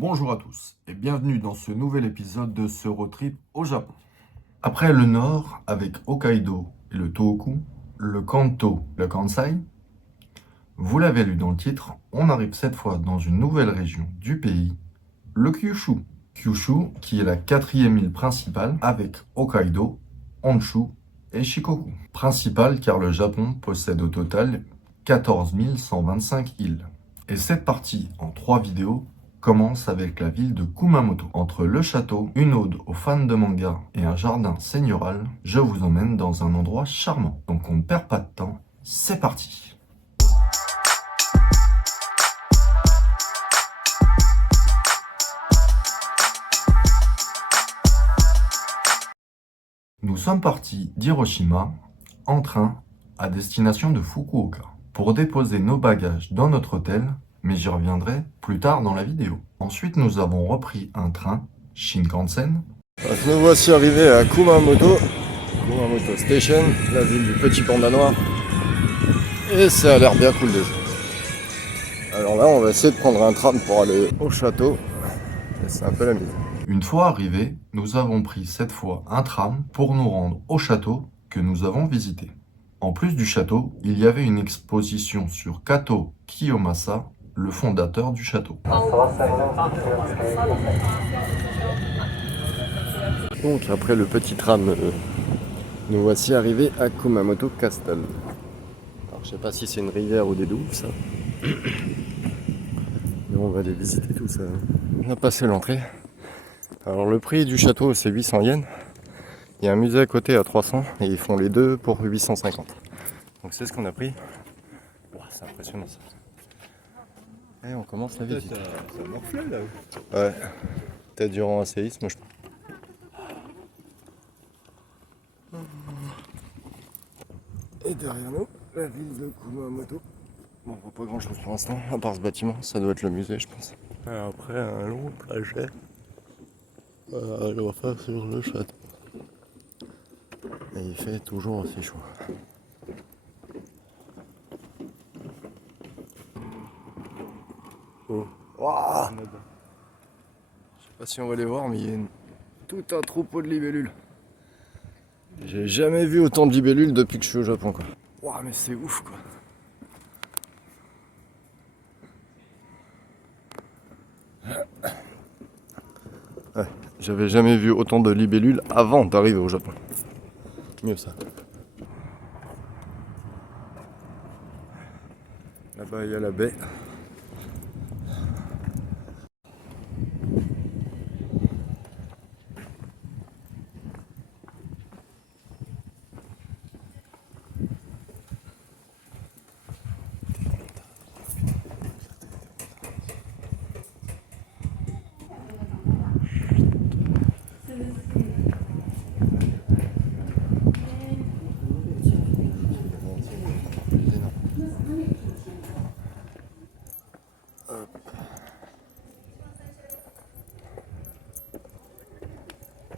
Bonjour à tous et bienvenue dans ce nouvel épisode de ce road trip au Japon. Après le nord avec Hokkaido et le Tohoku, le Kanto, le Kansai, vous l'avez lu dans le titre, on arrive cette fois dans une nouvelle région du pays, le Kyushu. Kyushu qui est la quatrième île principale avec Hokkaido, Honshu et Shikoku. Principale car le Japon possède au total 14 125 îles. Et cette partie en 3 vidéos commence avec la ville de Kumamoto. Entre le château, une ode aux fans de manga et un jardin seigneurial, je vous emmène dans un endroit charmant. Donc on ne perd pas de temps, c'est parti! Nous sommes partis d'Hiroshima en train à destination de Fukuoka pour déposer nos bagages dans notre hôtel, mais j'y reviendrai plus tard dans la vidéo. Ensuite, nous avons repris un train Shinkansen. Nous voici arrivés à Kumamoto Station, la ville du petit panda noir. Et ça a l'air bien cool déjà. Alors là, on va essayer de prendre un tram pour aller au château. Et c'est un peu la mise. Une fois arrivés, nous avons pris cette fois un tram pour nous rendre au château que nous avons visité. En plus du château, il y avait une exposition sur Kato Kiyomasa, le fondateur du château. Donc après le petit tram, nous voici arrivés à Kumamoto Castle. Alors je sais pas si c'est une rivière ou des douves ça. Mais on va aller visiter tout ça. On a passé l'entrée. Alors le prix du château c'est 800 yens. Il y a un musée à côté à 300 et ils font les deux pour 850. Donc c'est ce qu'on a pris. Wow, c'est impressionnant ça. Et on commence la visite. Ça morflait là. Ouais. Peut-être durant un séisme, je pense. Et derrière nous, la ville de Kumamoto. Bon, on voit pas grand chose pour l'instant, à part ce bâtiment, ça doit être le musée je pense. Et après un long trajet. On va faire sur le château. Et il fait toujours aussi chaud. Oh. Wow. Je sais pas si on va les voir, mais il y a tout un troupeau de libellules. J'ai jamais vu autant de libellules depuis que je suis au Japon quoi. Waouh, mais c'est ouf quoi. Ouais, j'avais jamais vu autant de libellules avant d'arriver au Japon. Mieux ça. Là-bas il y a la baie.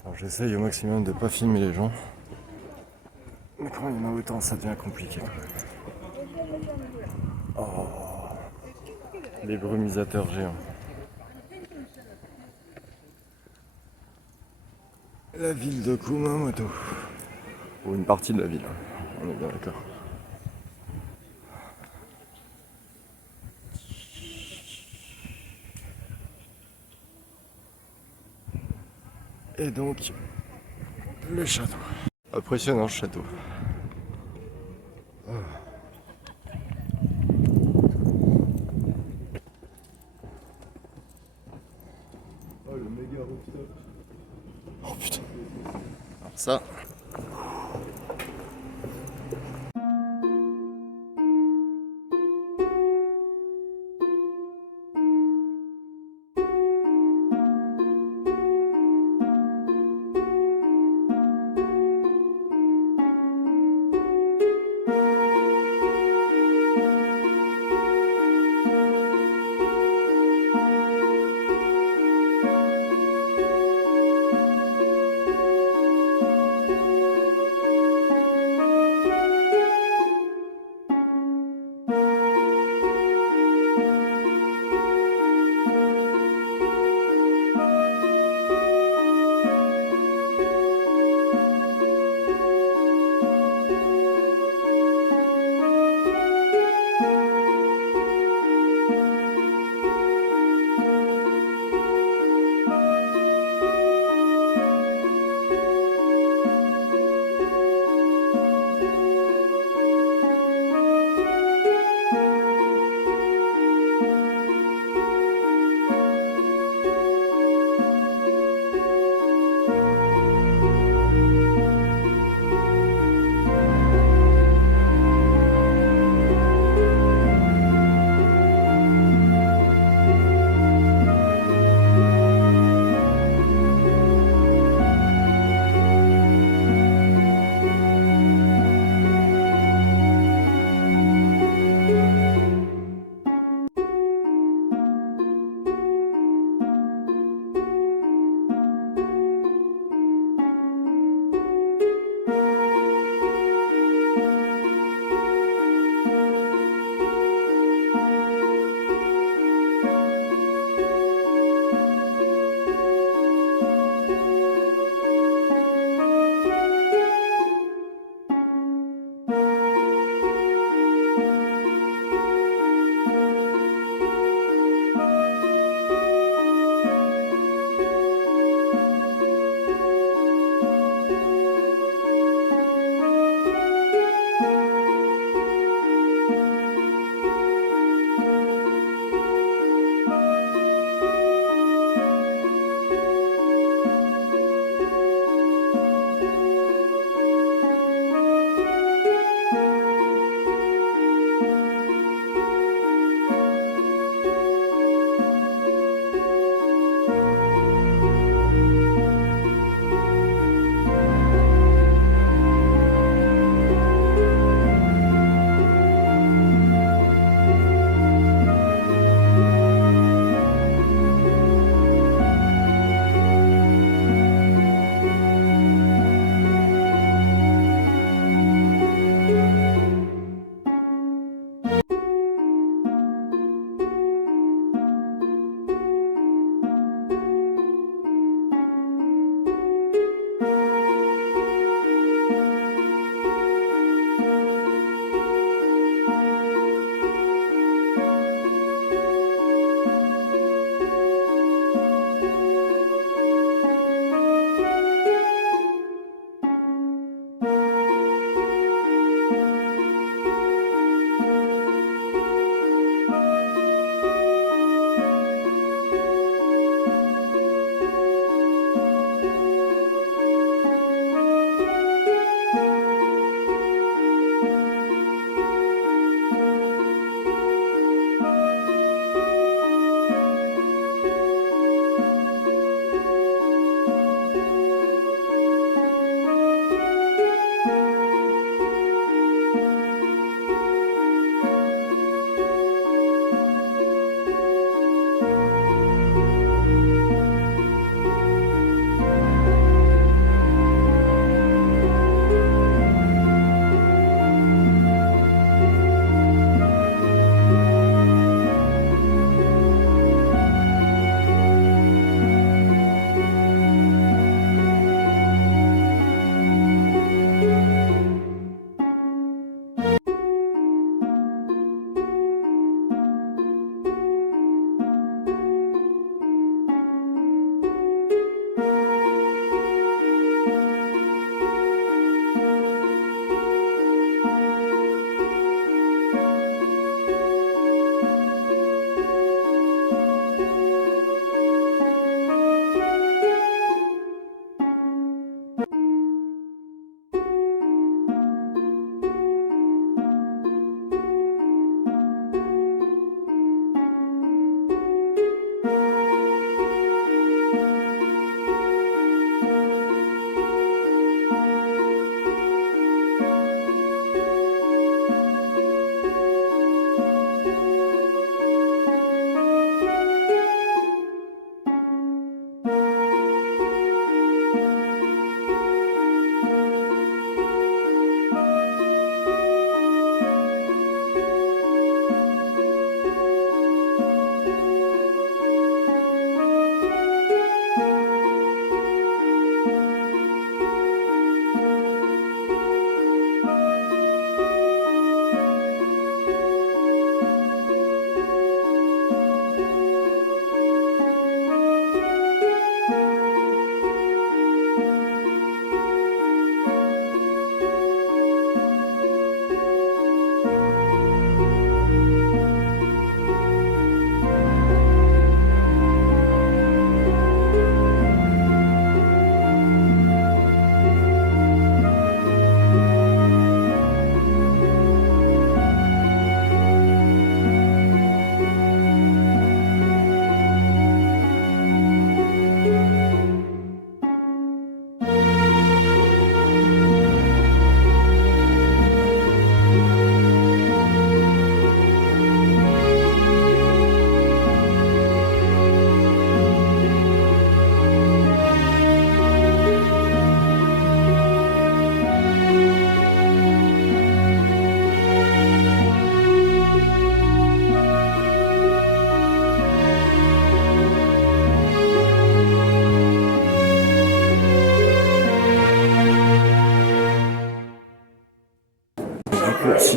Alors j'essaye au maximum de pas filmer les gens. Mais quand il y en a autant, ça devient compliqué. Oh, les brumisateurs géants. La ville de Kumamoto. Ou une partie de la ville, on est bien d'accord. Et donc, le château. Impressionnant ce château. Oh le méga rooftop. Oh putain. Alors ça.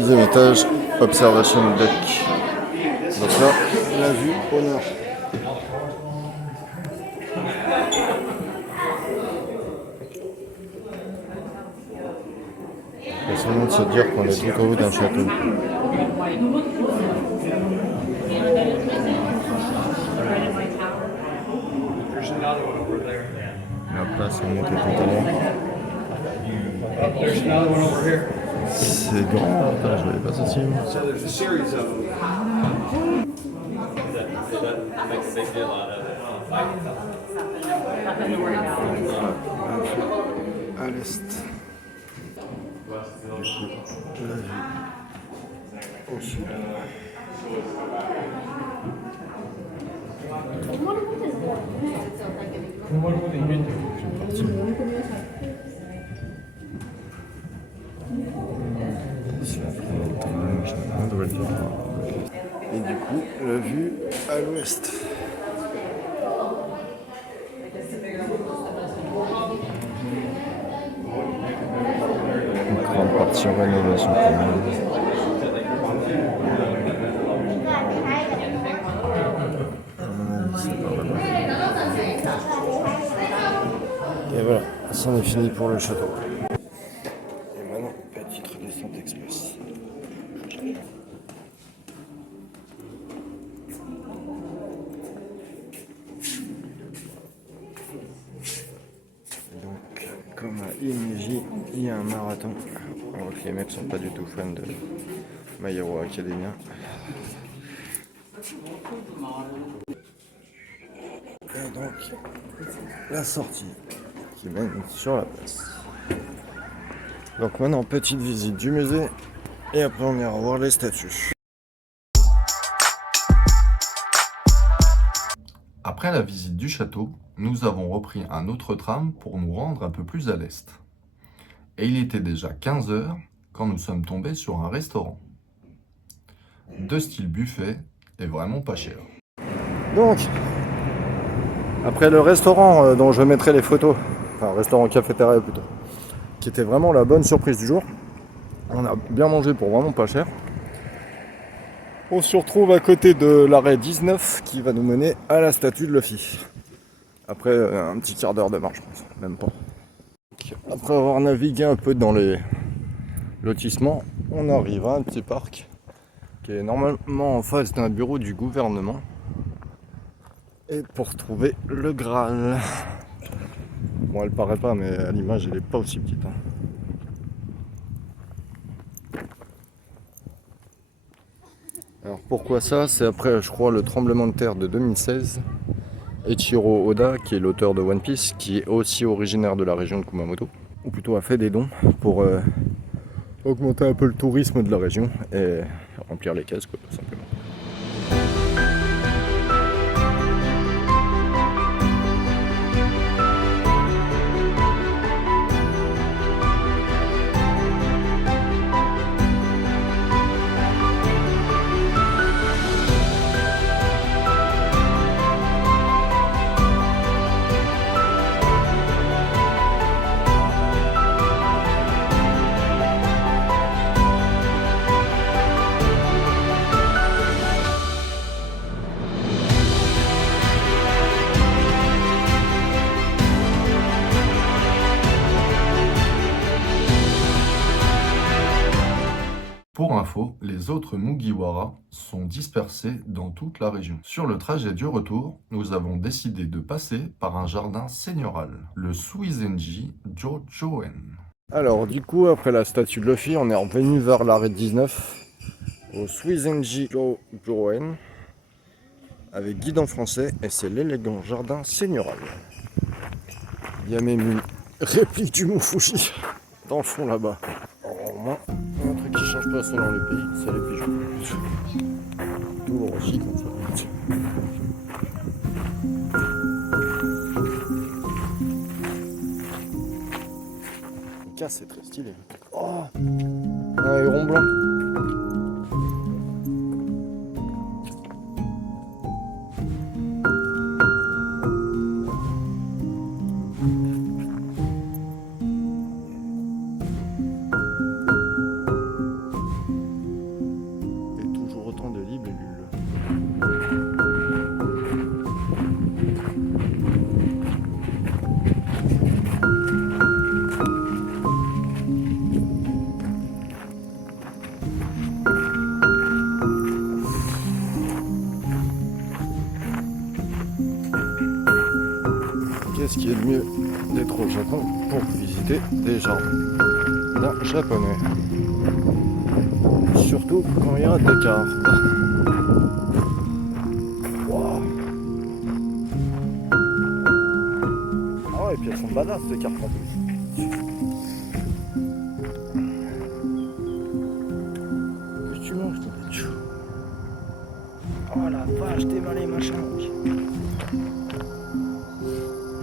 6e étage, observation deck. Donc là, la vue au nord. C'est seulement de se dire qu'on est tout au haut d'un château. La place où on était tout à l'heure. C'est grand, putain, je voyais pas ça si. À l'est. Du coup, la vue au sud. Et du coup, la vue à l'ouest. Une grande partie en rénovation quand même. Et voilà, c'en est fini pour le château. Et maintenant, petite redescente express. Donc, comme à IMJ, il y a un marathon. Alors que les mecs sont pas du tout fans de My Hero Academia. Et donc, la sortie qui mène sur la place. Donc maintenant, petite visite du musée. Et après, on ira voir les statues. Après la visite du château, nous avons repris un autre tram pour nous rendre un peu plus à l'est. Et il était déjà 15 h quand nous sommes tombés sur un restaurant. De style buffet et vraiment pas cher. Donc, après le restaurant dont je mettrai les photos, enfin restaurant cafétéria plutôt, qui était vraiment la bonne surprise du jour, on a bien mangé pour vraiment pas cher. On se retrouve à côté de l'arrêt 19 qui va nous mener à la statue de Luffy. Après un petit quart d'heure de marche, je pense, même pas. Après avoir navigué un peu dans les lotissements, on arrive à un petit parc qui est normalement en face d'un bureau du gouvernement. Et pour trouver le Graal. Bon, elle paraît pas, mais à l'image, elle est pas aussi petite. Alors pourquoi ça? C'est après, je crois, le tremblement de terre de 2016. Eiichiro Oda, qui est l'auteur de One Piece, qui est aussi originaire de la région de Kumamoto, ou plutôt a fait des dons pour augmenter un peu le tourisme de la région et remplir les caisses, quoi, tout simplement. Pour info, les autres Mugiwara sont dispersés dans toute la région. Sur le trajet du retour, nous avons décidé de passer par un jardin seigneurial, le Suizenji Jojoen. Alors du coup, après la statue de Luffy, on est revenu vers l'arrêt 19, au Suizenji Jojoen, avec guide en français, et c'est l'élégant jardin seigneurial. Il y a même une réplique du Mont Fuji dans le fond là-bas. Alors, au moins, un truc qui change pas selon les pays, c'est les pigeons. Toujours aussi comme ça. Le cas, c'est très stylé. Oh, un héron blanc. qu'est-ce qui est le mieux d'être au Japon pour visiter des jardins japonais? Surtout quand il y a des cartes. Wow. Ah ouais, et puis elles sont badass ces cartes en plus. Qu'est-ce que tu manges toi? Oh la vache, t'es malé machin.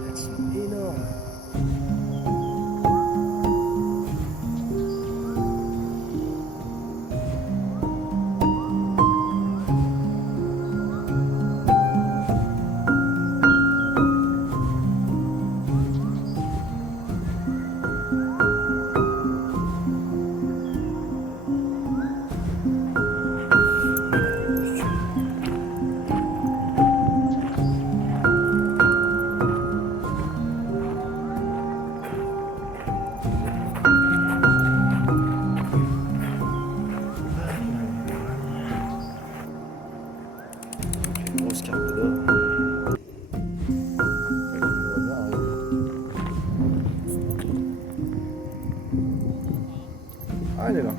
Elles sont énormes. Grosse carte d'or. Ah, elle est là.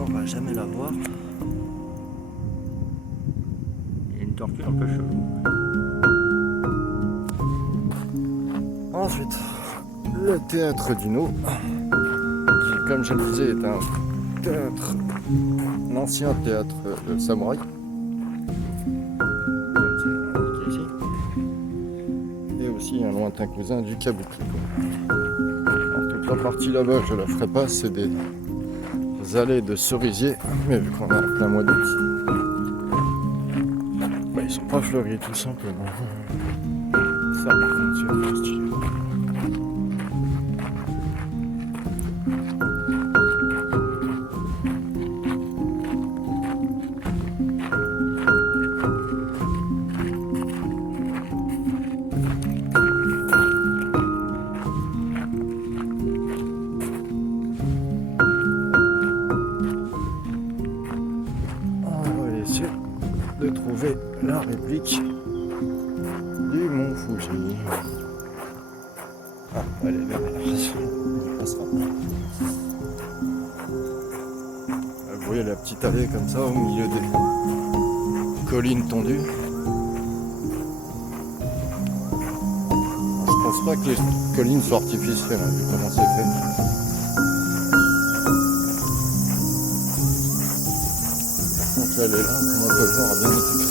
On va jamais la voir. Il y a une tortue un peu chelou. Ensuite, le théâtre d'Uno, qui, comme je le disais, est un ancien théâtre de samouraï. Et aussi un lointain cousin du kabuki. Alors, toute la partie là-bas, je la ferai pas, c'est des allées de cerisiers, mais vu qu'on est en plein mois d'août, bah, ils sont pas fleuris tout simplement. Ça par contre c'est trop stylé. De trouver la réplique du mont Fuji. Ah, elle est là, elle passera. Vous voyez la petite allée comme ça au milieu des collines tondues. Je pense pas que les collines soient artificielles, hein, vu comment c'est fait. Là, elle est là, comme on peut le voir, a bien été créée.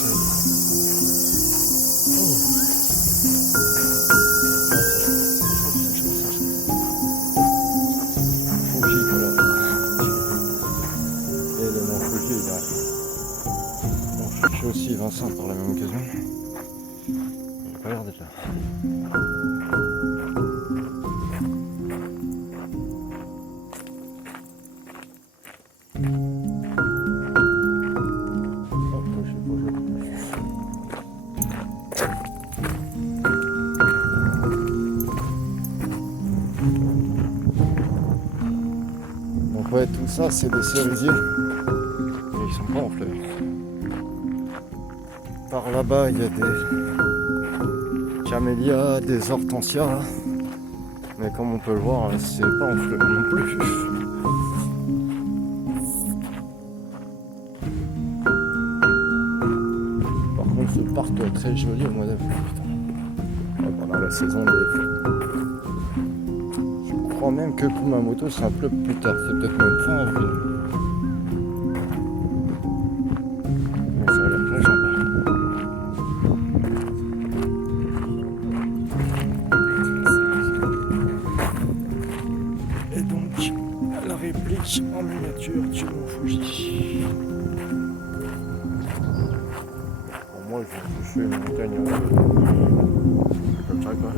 Fuji, voilà. Et le mont Fuji, il arrive. On cherchait aussi Vincent par la même occasion. Il n'a pas l'air d'être là. Donc ouais, tout ça c'est des cerisiers, mais ils sont pas en fleurs. Par là-bas il y a des camélias, des hortensias, mais comme on peut le voir, c'est pas en fleurs non plus. Par contre ce parc est très joli au mois d'avril. Pendant la saison des... Je crois même que Kumamoto c'est un peu plus tard, c'est peut-être même fin avril. Mais ça a l'air très sympa. Et donc la réplique en miniature du mont Fuji. Pour moi je vais toucher une montagne comme ça quoi.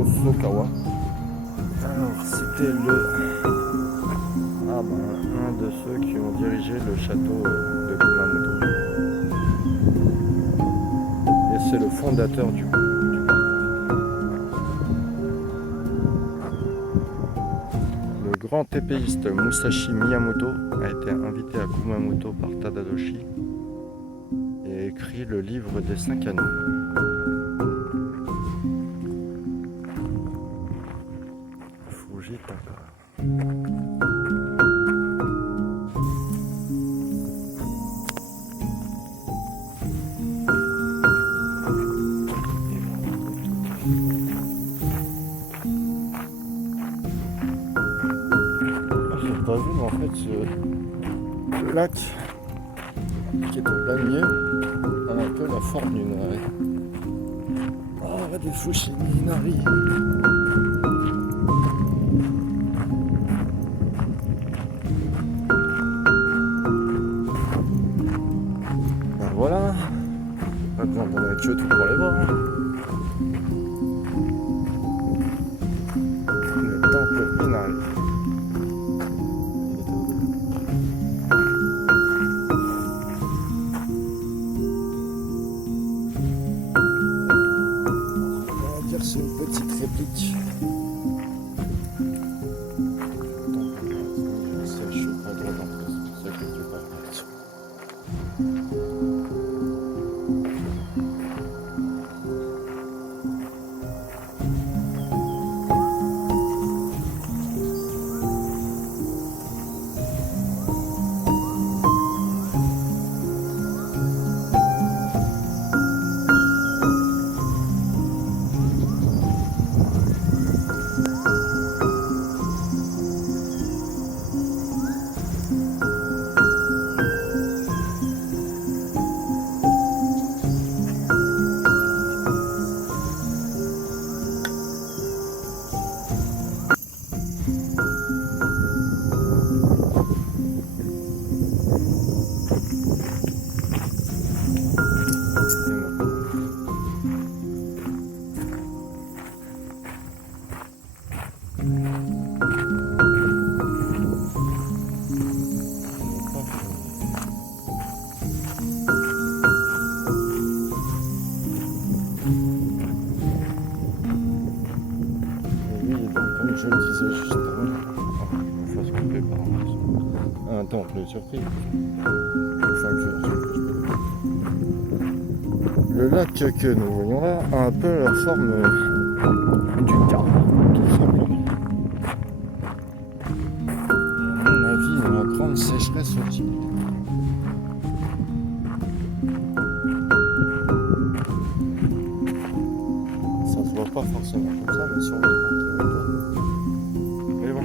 Osokawa. Alors c'était un de ceux qui ont dirigé le château de Kumamoto. Et c'est le fondateur du parc. Le grand épéiste Musashi Miyamoto a été invité à Kumamoto par Tadadoshi et a écrit le livre des 5 anneaux. Fujitaka. J'ai pas vu, mais en fait, ce lac qui est au plein milieu a un peu la forme d'une arrêt. Ah, des Fushiminari. Ben voilà, pas besoin d'en être tout pour les voir. Le temple Inari. C'est une petite réplique. C'est chaud à droite en plus, c'est ça que je pas. Je le disais juste avant, je me fasse couper par un temple surprise. Le lac que nous voyons là a un peu la forme du Car, tout simplement. Et à mon avis, il y a une grande sécheresse au-dessus. Ça se voit pas forcément comme ça, mais sur le compte. Mais bon.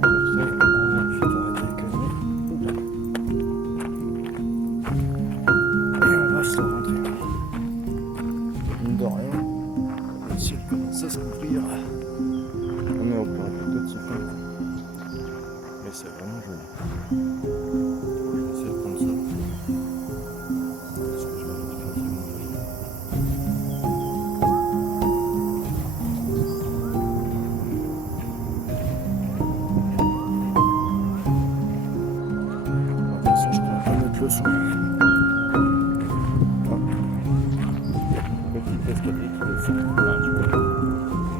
Sur ça, on va vite arrêter les conneries. Et on va se rentrer. Mine de rien, le ciel commence à se couvrir. On est au plan de typhon. Mais c'est vraiment joli. Je vais essayer de prendre ça. Parce que je vais avoir vraiment joli. Le son. Petite escalier qui descend. Ah, tu vois. À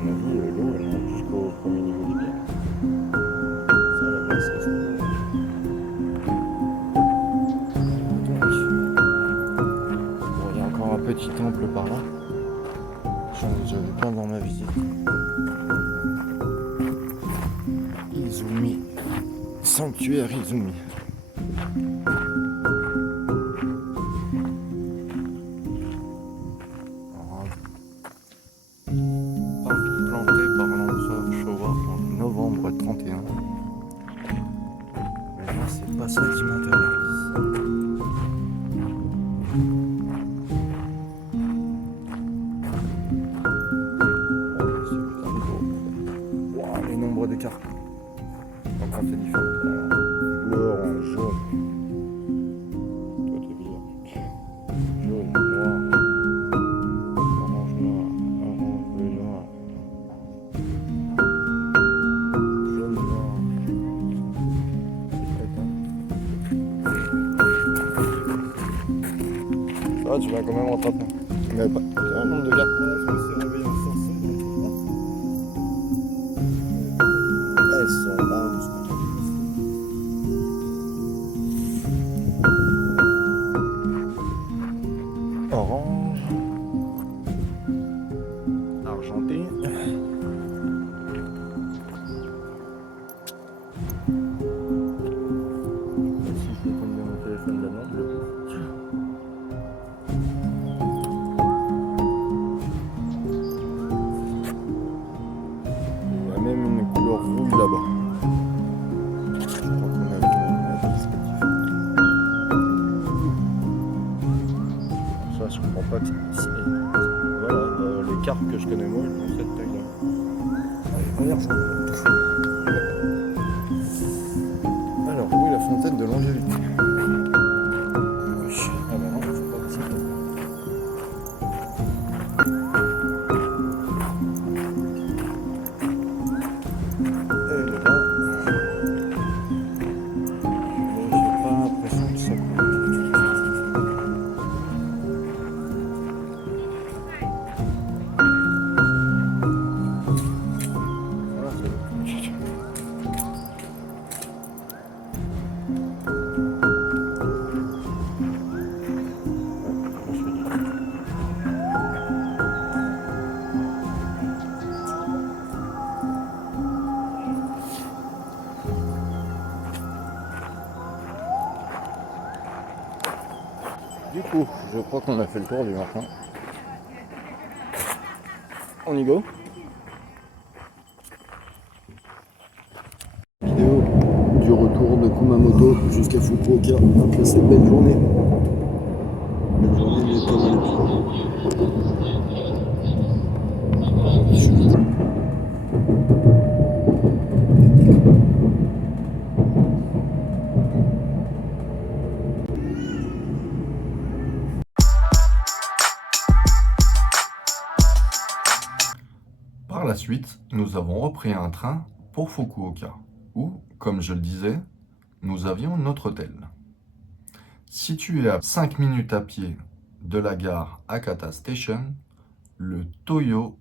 mon avis, l'eau elle monte jusqu'au premier niveau du bien. Ça là-bas, c'est ça. Donc, bon, il y a encore un petit temple par là. J'en ai vu plein dans ma visite. Izumi. Sanctuaire Izumi. Planté par l'empereur Showa en novembre 31. Mais moi, c'est pas ça qui m'intéresse. C'est putain de beau. Wow, les nombres d'écarts. Enfin, c'est différent. Bleu, orange, jaune. Toi, t'es vert. Jaune, noir. Orange, noir. Orange, bleu, noir. Jaune, noir. C'est bête, hein. Ça, Ah, tu vas quand même rattraper. Mais pas. C'est un nombre de gars. Je me suis réveillé en chanson dans le Elles sont là. Orange. Argenté. Si je peux prendre mon téléphone de la lampe, il y a même une couleur rouge là-bas. Je crois qu'on a le perspective. Ça, je comprends pas que c'est. Voilà, les cartes que je connais moi, elles ont cette taille-là. Allez, regarde ça. Alors, où est la fontaine de longévité? Ah bah non, c'est pas possible. Elle est là. Mais j'ai pas l'impression que ça coule. Voilà, c'est bon. Du coup, je crois qu'on a fait le tour du matin. On y go. vidéo du retour de Kumamoto jusqu'à Fukuoka après cette belle journée. Belle journée Par la suite, nous avons repris un train pour Fukuoka, où, comme je le disais, nous avions notre hôtel. Situé à 5 minutes à pied de la gare Akata Station, le Toyo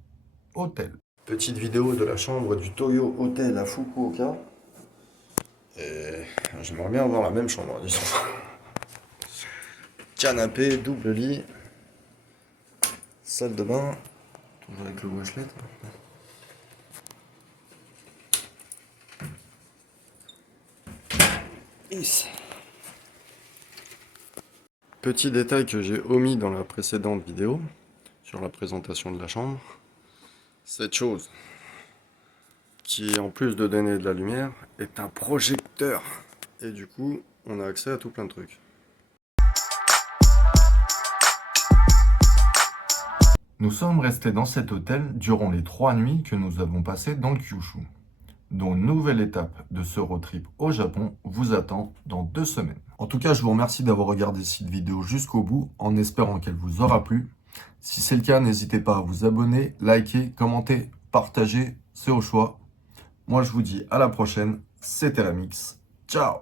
Hotel. Petite vidéo de la chambre du Toyo Hotel à Fukuoka. Et j'aimerais bien avoir la même chambre, disons. Canapé, double lit, salle de bain, toujours avec le washlet. Petit détail que j'ai omis dans la précédente vidéo, sur la présentation de la chambre, cette chose qui, en plus de donner de la lumière, est un projecteur. Et du coup, on a accès à tout plein de trucs. Nous sommes restés dans cet hôtel durant les 3 nuits que nous avons passées dans le Kyushu, dont une nouvelle étape de ce road trip au Japon vous attend dans 2 semaines. En tout cas, je vous remercie d'avoir regardé cette vidéo jusqu'au bout, en espérant qu'elle vous aura plu. Si c'est le cas, n'hésitez pas à vous abonner, liker, commenter, partager, c'est au choix. Moi, je vous dis à la prochaine, c'était Remix. Ciao!